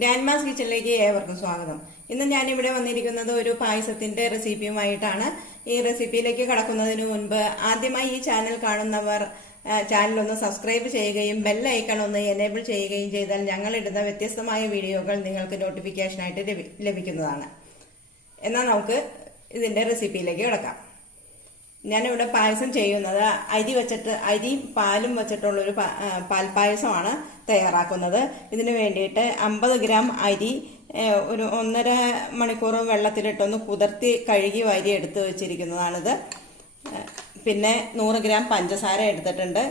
Grand mass കിച്ചണിലേക്ക് ഏവർക്കും സ്വാഗതം. ഇന്ന് ഞാനിവിടെ വന്നിരിക്കുന്നത് ഒരു പായസത്തിന്റെ റെസിപ്പിയുമായിട്ടാണ്. ഈ റെസിപ്പിയിലേക്ക് കടക്കുന്നതിന് മുൻപ് ആദ്യമായി ഈ ചാനൽ കാണുന്നവർ ചാനൽ ഒന്ന് സബ്സ്ക്രൈബ് ചെയ്യുകയും ബെൽ ഐക്കൺ ഒന്ന് എനേബിൾ ചെയ്യുകയും ചെയ്താൽ ഞങ്ങളിടുന്ന വ്യത്യസ്തമായ വീഡിയോകൾ നിങ്ങൾക്ക് നോട്ടിഫിക്കേഷനായിട്ട് ലഭിക്കുന്നതാണ്. എന്നാൽ നമുക്ക് ഇതിന്റെ റെസിപ്പിയിലേക്ക് കിടക്കാം. ഞാനിവിടെ പായസം ചെയ്യുന്നത് അരിയും പാലും വെച്ചിട്ടുള്ളൊരു പാൽപ്പായസമാണ് തയ്യാറാക്കുന്നത്. ഇതിനു വേണ്ടിയിട്ട് 50 ഗ്രാം അരി ഒരു 1.5 മണിക്കൂർ വെള്ളത്തിലിട്ടൊന്ന് കുതിർത്തി കഴുകി വാരി എടുത്ത് വെച്ചിരിക്കുന്നതാണിത്. പിന്നെ 100 ഗ്രാം പഞ്ചസാര എടുത്തിട്ടുണ്ട്,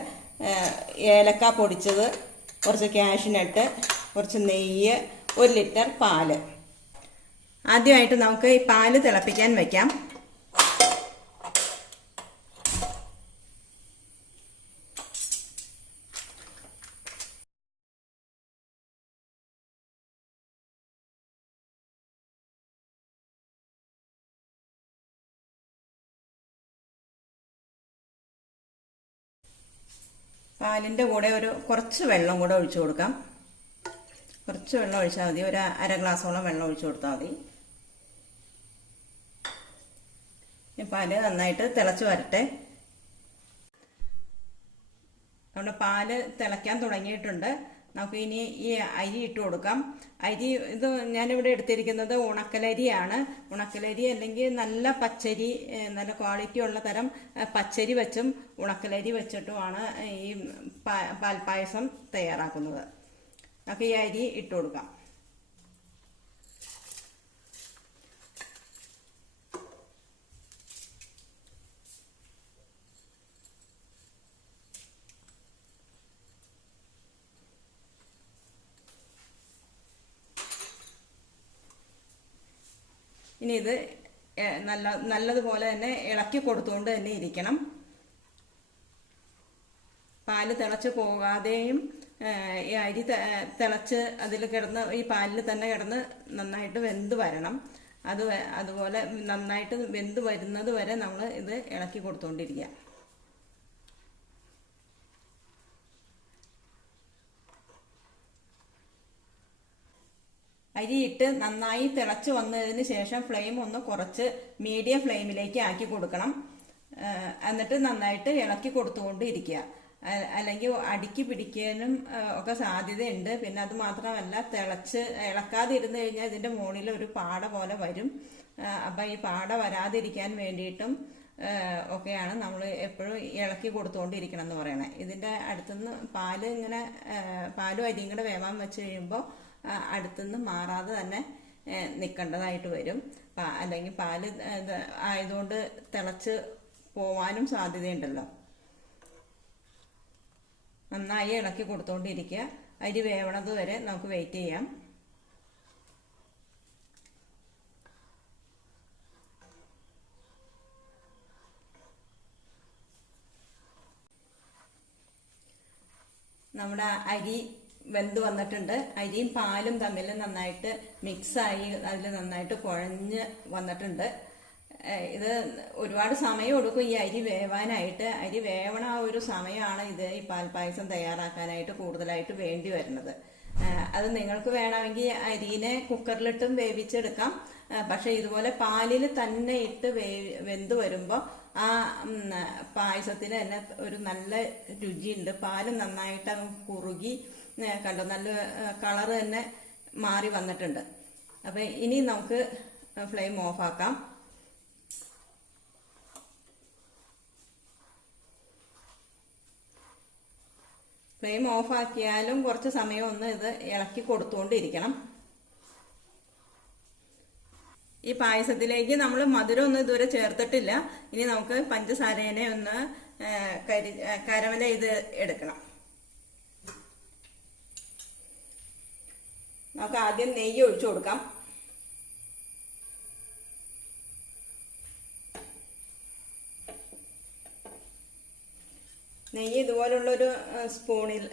ഏലക്ക പൊടിച്ചത്, കുറച്ച് കാഷ്യൂനട്ട്, കുറച്ച് നെയ്യ്, 1 ലിറ്റർ പാല്. ആദ്യമായിട്ട് നമുക്ക് ഈ പാല് തിളപ്പിക്കാൻ വയ്ക്കാം. പാലിൻ്റെ കൂടെ കുറച്ച് വെള്ളം കൂടെ ഒഴിച്ചു കൊടുക്കാം. കുറച്ച് വെള്ളം ഒഴിച്ചാൽ മതി, ഒരു 1/2 ഗ്ലാസോളം വെള്ളം ഒഴിച്ചു കൊടുത്താൽ മതി. പാല് നന്നായിട്ട് തിളച്ച് വരട്ടെ. നമ്മുടെ പാല് തിളയ്ക്കാൻ തുടങ്ങിയിട്ടുണ്ട്. നമുക്ക് ഇനി ഈ അരി ഇട്ട് കൊടുക്കാം. അരി ഇത് ഞാനിവിടെ എടുത്തിരിക്കുന്നത് ഉണക്കലരിയാണ്. ഉണക്കലരി അല്ലെങ്കിൽ നല്ല പച്ചരി, നല്ല ക്വാളിറ്റി ഉള്ള തരം പച്ചരി വെച്ചും ഉണക്കലരി വെച്ചിട്ടുമാണ് ഈ പാൽപ്പായസം തയ്യാറാക്കുന്നത്. നമുക്ക് ഈ അരി ഇട്ട് കൊടുക്കാം. ഇനി ഇത് നല്ലതുപോലെ തന്നെ ഇളക്കി കൊടുത്തുകൊണ്ട് തന്നെ ഇരിക്കണം. പാല് തിളച്ച് പോകാതെയും ഈ അരി തിളച്ച് അതിൽ കിടന്ന് ഈ പാലിൽ തന്നെ കിടന്ന് നന്നായിട്ട് വെന്ത് വരണം. അതുപോലെ നന്നായിട്ട് വെന്ത് വരുന്നത് വരെ നമ്മൾ ഇത് ഇളക്കി കൊടുത്തുകൊണ്ടിരിക്കുക. അരിയിട്ട് നന്നായി തിളച്ച് വന്നതിന് ശേഷം ഫ്ലെയിം ഒന്ന് കുറച്ച് മീഡിയം ഫ്ലെയിമിലേക്ക് ആക്കി കൊടുക്കണം. എന്നിട്ട് നന്നായിട്ട് ഇളക്കി കൊടുത്തുകൊണ്ട് ഇരിക്കുക. അല്ലെങ്കിൽ അടിക്ക് പിടിക്കാനും ഒക്കെ സാധ്യതയുണ്ട്. പിന്നെ അത് മാത്രമല്ല, തിളച്ച് ഇളക്കാതിരുന്ന് കഴിഞ്ഞാൽ ഇതിൻ്റെ മുകളിൽ ഒരു പാട പോലെ വരും. അപ്പം ഈ പാട വരാതിരിക്കാൻ വേണ്ടിയിട്ടും ഒക്കെയാണ് നമ്മൾ എപ്പോഴും ഇളക്കി കൊടുത്തുകൊണ്ടിരിക്കണം എന്ന് പറയണേ. ഇതിൻ്റെ അടുത്തുനിന്ന് പാലും അരിയും കൂടെ വേവാൻ വെച്ച് കഴിയുമ്പോൾ അടുത്തുനിന്ന് മാറാതെ തന്നെ നിൽക്കേണ്ടതായിട്ട് വരും. അല്ലെങ്കിൽ പാല് ആയതുകൊണ്ട് തിളച്ച് പോവാനും സാധ്യതയുണ്ടല്ലോ. നന്നായി ഇളക്കി കൊടുത്തുകൊണ്ടിരിക്കുക. അരി വേവണത് വരെ നമുക്ക് വെയിറ്റ് ചെയ്യാം. നമ്മുടെ അരി വെന്ത് വന്നിട്ടുണ്ട്. അരിയും പാലും തമ്മിൽ നന്നായിട്ട് മിക്സായി അതിൽ നന്നായിട്ട് കുഴഞ്ഞ് വന്നിട്ടുണ്ട്. ഇത് ഒരുപാട് സമയം എടുക്കും ഈ അരി വേവാനായിട്ട്. അരി വേവണ ആ ഒരു സമയമാണ് ഇത് ഈ പാൽപ്പായസം തയ്യാറാക്കാനായിട്ട് കൂടുതലായിട്ട് വേണ്ടി വരുന്നത്. അത് നിങ്ങൾക്ക് വേണമെങ്കിൽ അരിനെ കുക്കറിലിട്ടും വേവിച്ചെടുക്കാം. പക്ഷെ ഇതുപോലെ പാലിൽ തന്നെ ഇട്ട് വെന്ത് വരുമ്പോൾ ആ പായസത്തിന് തന്നെ ഒരു നല്ല രുചിയുണ്ട്. പാല് നന്നായിട്ട് അങ്ങ് കുറുകി കണ്ടോ, നല്ല കളറ് തന്നെ മാറി വന്നിട്ടുണ്ട്. അപ്പം ഇനി നമുക്ക് ഫ്ലെയിം ഓഫാക്കാം. ഫ്ലെയിം ഓഫാക്കിയാലും കുറച്ച് സമയം ഒന്ന് ഇത് ഇളക്കി കൊടുത്തുകൊണ്ടിരിക്കണം. ഈ പായസത്തിലേക്ക് നമ്മൾ മധുരമൊന്നും ഇതുവരെ ചേർത്തിട്ടില്ല. ഇനി നമുക്ക് പഞ്ചസാരേനെ ഒന്ന് കരമല ചെയ്ത് എടുക്കണം. നമുക്ക് ആദ്യം നെയ്യ് ഒഴിച്ചു കൊടുക്കാം. നെയ്യ് ഇതുപോലെ ഒരു സ്പൂണിൽ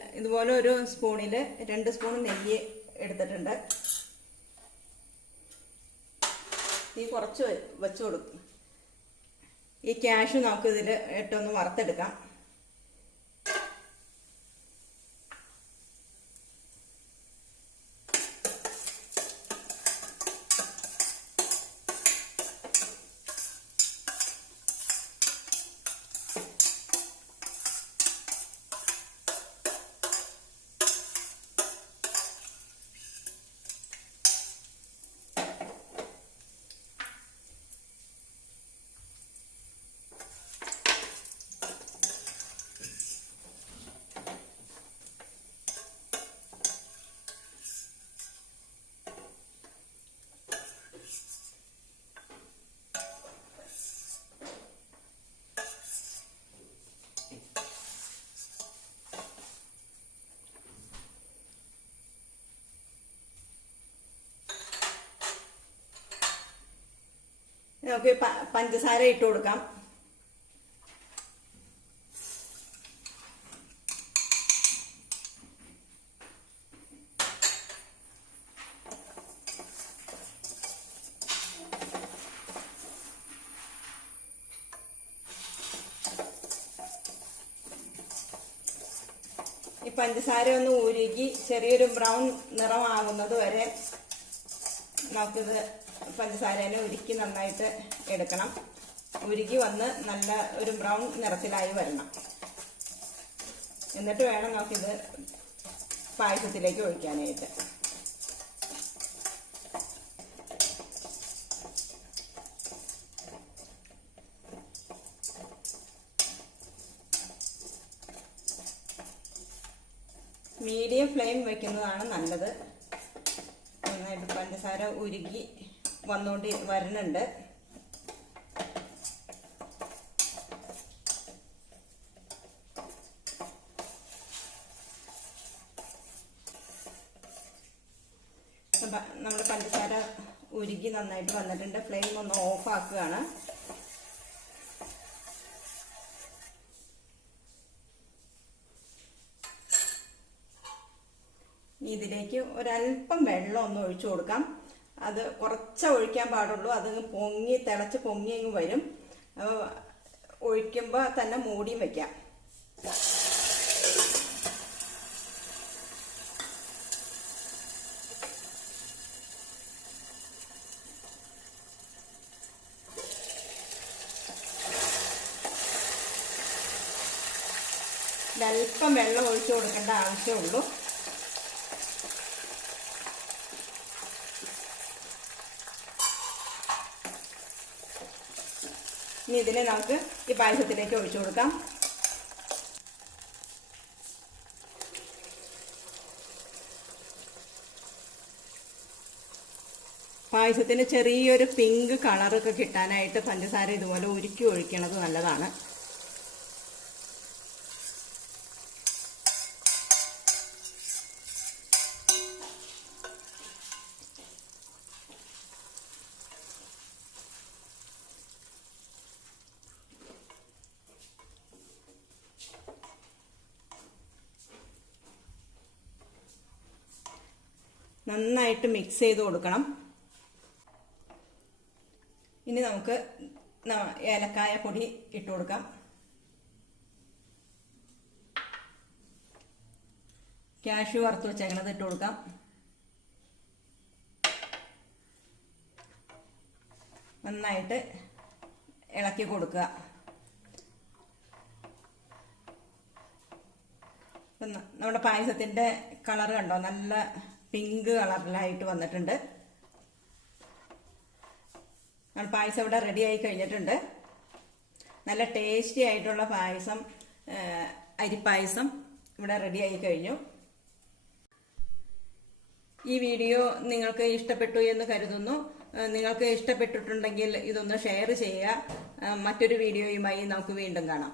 2 സ്പൂൺ നെയ്യ് എടുത്തിട്ടുണ്ട്. ഈ കുറച്ച് വെച്ചു കൊടുക്കും. ഈ കാഷ്യൂ നമുക്ക് ഇതിൽ ഇട്ടൊന്ന് വറുത്തെടുക്കാം. നമുക്ക് പഞ്ചസാര ഇട്ട് കൊടുക്കാം. ഈ പഞ്ചസാര ഒന്ന് ഉരുകി ചെറിയൊരു ബ്രൗൺ നിറമാകുന്നത് വരെ നമുക്കിത് പഞ്ചസാരേനെ ഉരുക്കി നന്നായിട്ട് എടുക്കണം. ഉരുകി വന്ന് നല്ല ഒരു ബ്രൗൺ നിറത്തിലായി വരണം. എന്നിട്ട് വേണം നമുക്കിത് പായസത്തിലേക്ക് ഒഴിക്കാനായിട്ട്. മീഡിയം ഫ്ലെയിം വയ്ക്കുന്നതാണ് നല്ലത്. നന്നായിട്ട് പഞ്ചസാര ഉരുകി വന്നുകൊണ്ട് വരുന്നുണ്ട്. നമ്മുടെ പഞ്ചസാര ഉരുകി നന്നായിട്ട് വന്നിട്ടുണ്ട്. ഫ്ലെയിം ഒന്ന് ഓഫ് ആക്കുകയാണ്. ഇതിലേക്ക് ഒരല്പം വെള്ളം ഒന്ന് ഒഴിച്ചു കൊടുക്കാം. അത് കുറച്ച് ഒഴിക്കാൻ പാടുള്ളൂ. അത് പൊങ്ങി തിളച്ച് പൊങ്ങി അങ്ങ് വരും. ഒഴിക്കുമ്പോൾ തന്നെ മൂടിയും വെക്കാം. ഒരല്പം വെള്ളം ഒഴിച്ചു കൊടുക്കേണ്ട ആവശ്യമുള്ളൂ. ഇനി ഇതിനെ നമുക്ക് ഈ പായസത്തിലേക്ക് ഒഴിച്ചു കൊടുക്കാം. പായസത്തിന് ചെറിയൊരു പിങ്ക് കളറൊക്കെ കിട്ടാനായിട്ട് പഞ്ചസാര ഇതുപോലെ ഉരുക്കി ഒഴിക്കണത് നല്ലതാണ്. നന്നായിട്ട് മിക്സ് ചെയ്ത് കൊടുക്കണം. ഇനി നമുക്ക് ഏലക്കായ പൊടി ഇട്ട് കൊടുക്കാം. കാഷ്യൂ വറുത്ത് വെച്ചേക്കണത് ഇട്ട് കൊടുക്കാം. നന്നായിട്ട് ഇളക്കി കൊടുക്കുക. നമ്മുടെ പായസത്തിൻ്റെ കളർ കണ്ടോ, നല്ല പിങ്ക് കളറിലായിട്ട് വന്നിട്ടുണ്ട്. പായസം ഇവിടെ റെഡി ആയി കഴിഞ്ഞിട്ടുണ്ട്. നല്ല ടേസ്റ്റി ആയിട്ടുള്ള പായസം, അരിപ്പായസം ഇവിടെ റെഡി ആയി കഴിഞ്ഞു. ഈ വീഡിയോ നിങ്ങൾക്ക് ഇഷ്ടപ്പെട്ടു എന്ന് കരുതുന്നു. നിങ്ങൾക്ക് ഇഷ്ടപ്പെട്ടിട്ടുണ്ടെങ്കിൽ ഇതൊന്ന് ഷെയർ ചെയ്യുക. മറ്റൊരു വീഡിയോയുമായി നമുക്ക് വീണ്ടും കാണാം.